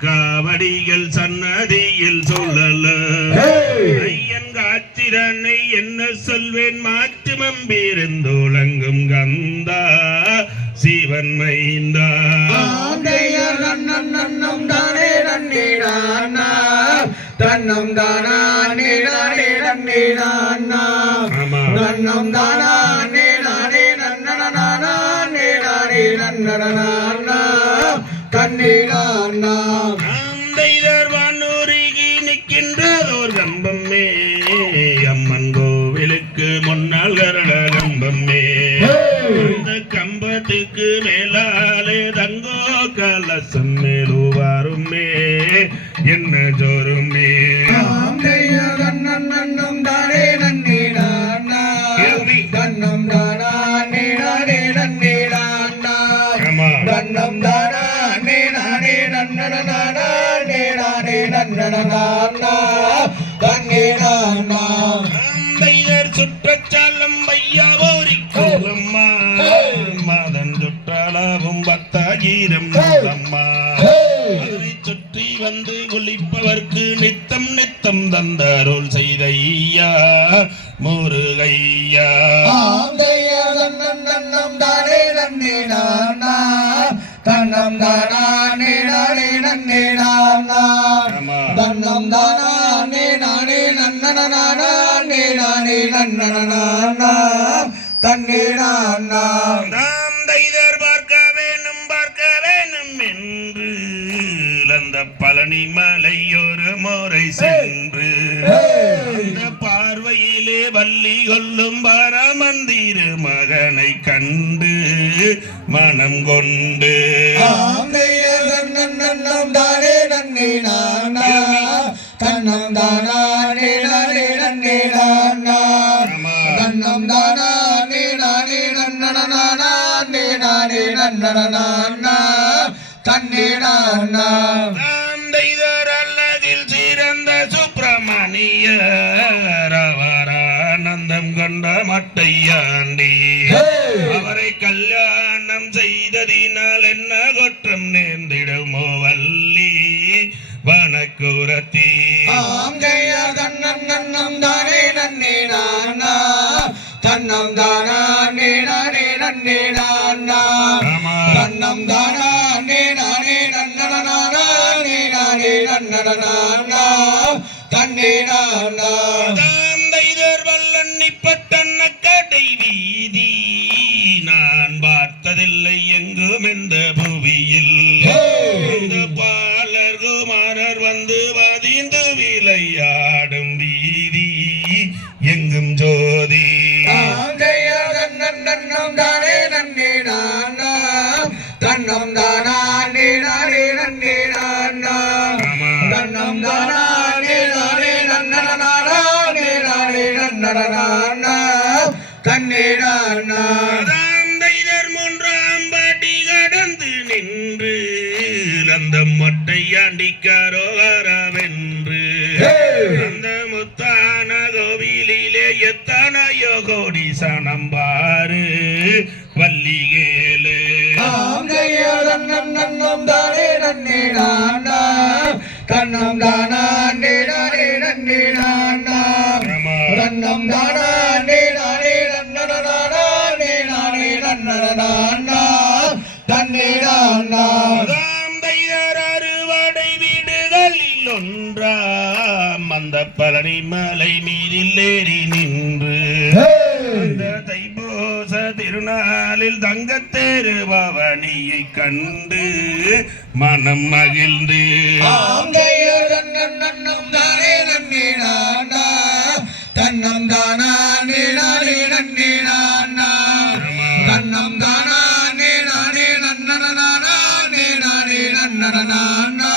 மச்சக்காவடிகள் சன்னதியில் சொல்லல. ஐயன் காத்திரனை என்ன சொல்வேன்? மாற்று மம்பிருந்தோளங்கும் கந்தா சிவன் மைந்தா. தன்னம் தானே நன்னிடான் நாம் ஆமா. நன்னம் தானே நானே நன்னனானே நானே நன்னனானா கண்ணிடான் நாம் பத்தாயிரம் அம்மா அதை சுற்றி வந்து குளிப்பவர்க்கு நித்தம் நித்தம் தந்தருள் செய்த ஐயா முருகையா. நன்னம் தானே நன்னிடான் நாம் தன்னம் தானே நானே நன்னிடான் நாம் ஆமா. தன்னம் தானே நானே நன்னனானே நானே நன்னனானா தன்னிடான் அந்த பழனி மலையொரு முறை சென்று அந்த பார்வையிலே வள்ளி கொள்ளும் பரமந்திரு மகனை கண்டு மனம் கொண்டு தானே நன்னிடான் நாம் தன்னம் தானே நானே? நாம் ஆமா. தன்னம் தானே நானே? நன்னனானே நானே நன்னனானா தன்னிடான் நாம் நாம் தைதர் அல்லதில் சிறந்த சுப்பிரமணியர். அவர் ஆனந்தம் கொண்ட மட்டையாண்டி. அவரை கல்யாணம் செய்ததினால் என்ன குற்றம் நேர்ந்திடுமோ வள்ளி? வனக்குரத்தி. ஆங்கையர் தன்னம் நன்னம் தானே தன்னம் தானே ஆமா. தன்னம் தானே நானே நன்னனானே நானே நன்னனானா தன்னிடான் நாம் தாம் தைதர் வல்லன்னி பட்டண்ண கடை வீதி. நான் பார்த்ததில்லை எங்கும் இந்த புவியில் இந்த பாலர் குமாரர் வந்து நன்னனானா தன்னிடான் மூன்றாம் பாட்டி கடந்து நின்று அந்த மொட்டையாண்டிக்காரோ வரவென்று அந்த முத்தான கோவிலிலே எத்தனையோ கோடி சனம் பாரு வள்ளிகேலு. தன்னம் தானே நன்னிடான் தன்னம் தானே தன்னம் தானே நானே நன்னனானே நானே நன்னனானா தன்னிடான் அறுவடை வீடுகளில் ஒன்றாம் அந்த பழனி மலை மீதில் ஏறி நின்று தைப்பூச திருநாளில் தங்கத்தேரு பவனியை கண்டு மனம் மகிழ்ந்து தன்னம் நன்னம் தானே நன்னிடான் தன்னம் தானே நானே நன்னிடான்? தன்னம் தானே நானே நன்னனானே நானே நன்னனானா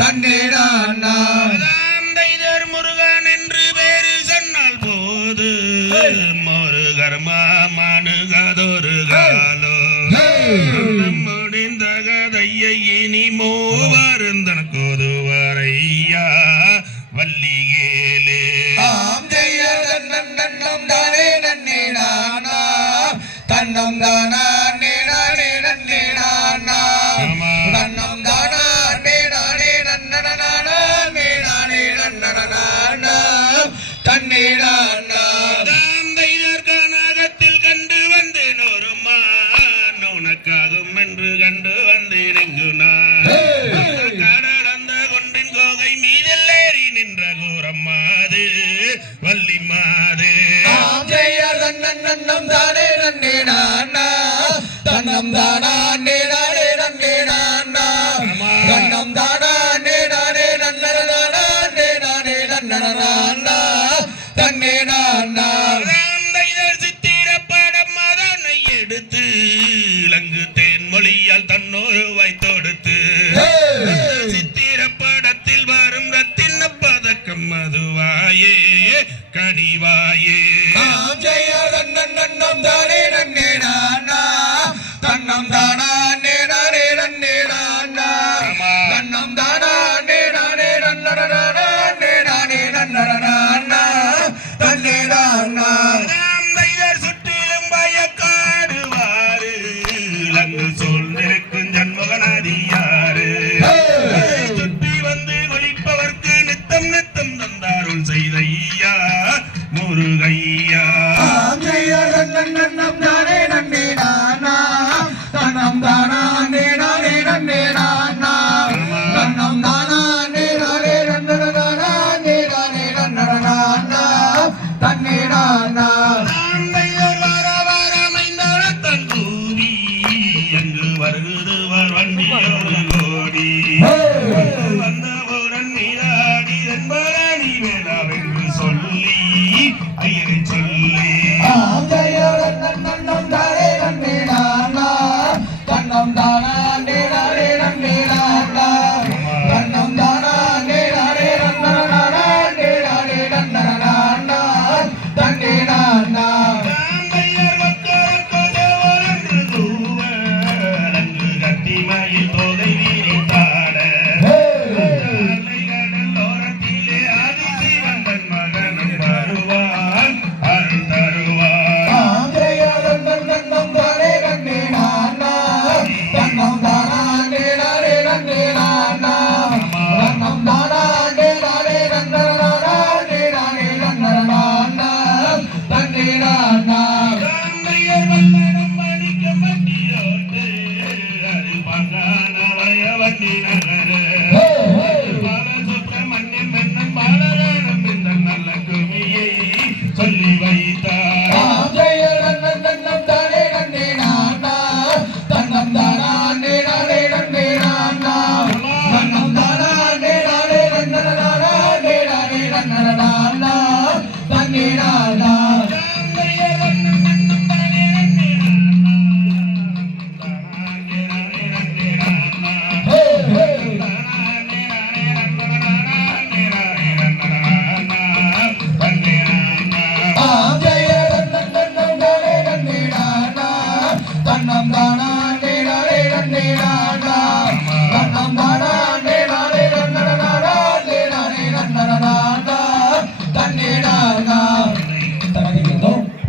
தன்னிடான்? முருகன் என்று பேரு சொன்னால் போது முருகர் மாமனுகதொரு காலோ. முடிந்த கதையை இனி மூவருந்தன் கொதுவரைய கூறம்மாது வள்ளிமாது நாம் செய்ய தன்னன் தானே நன்னே பங்கான வயவண்டி நகர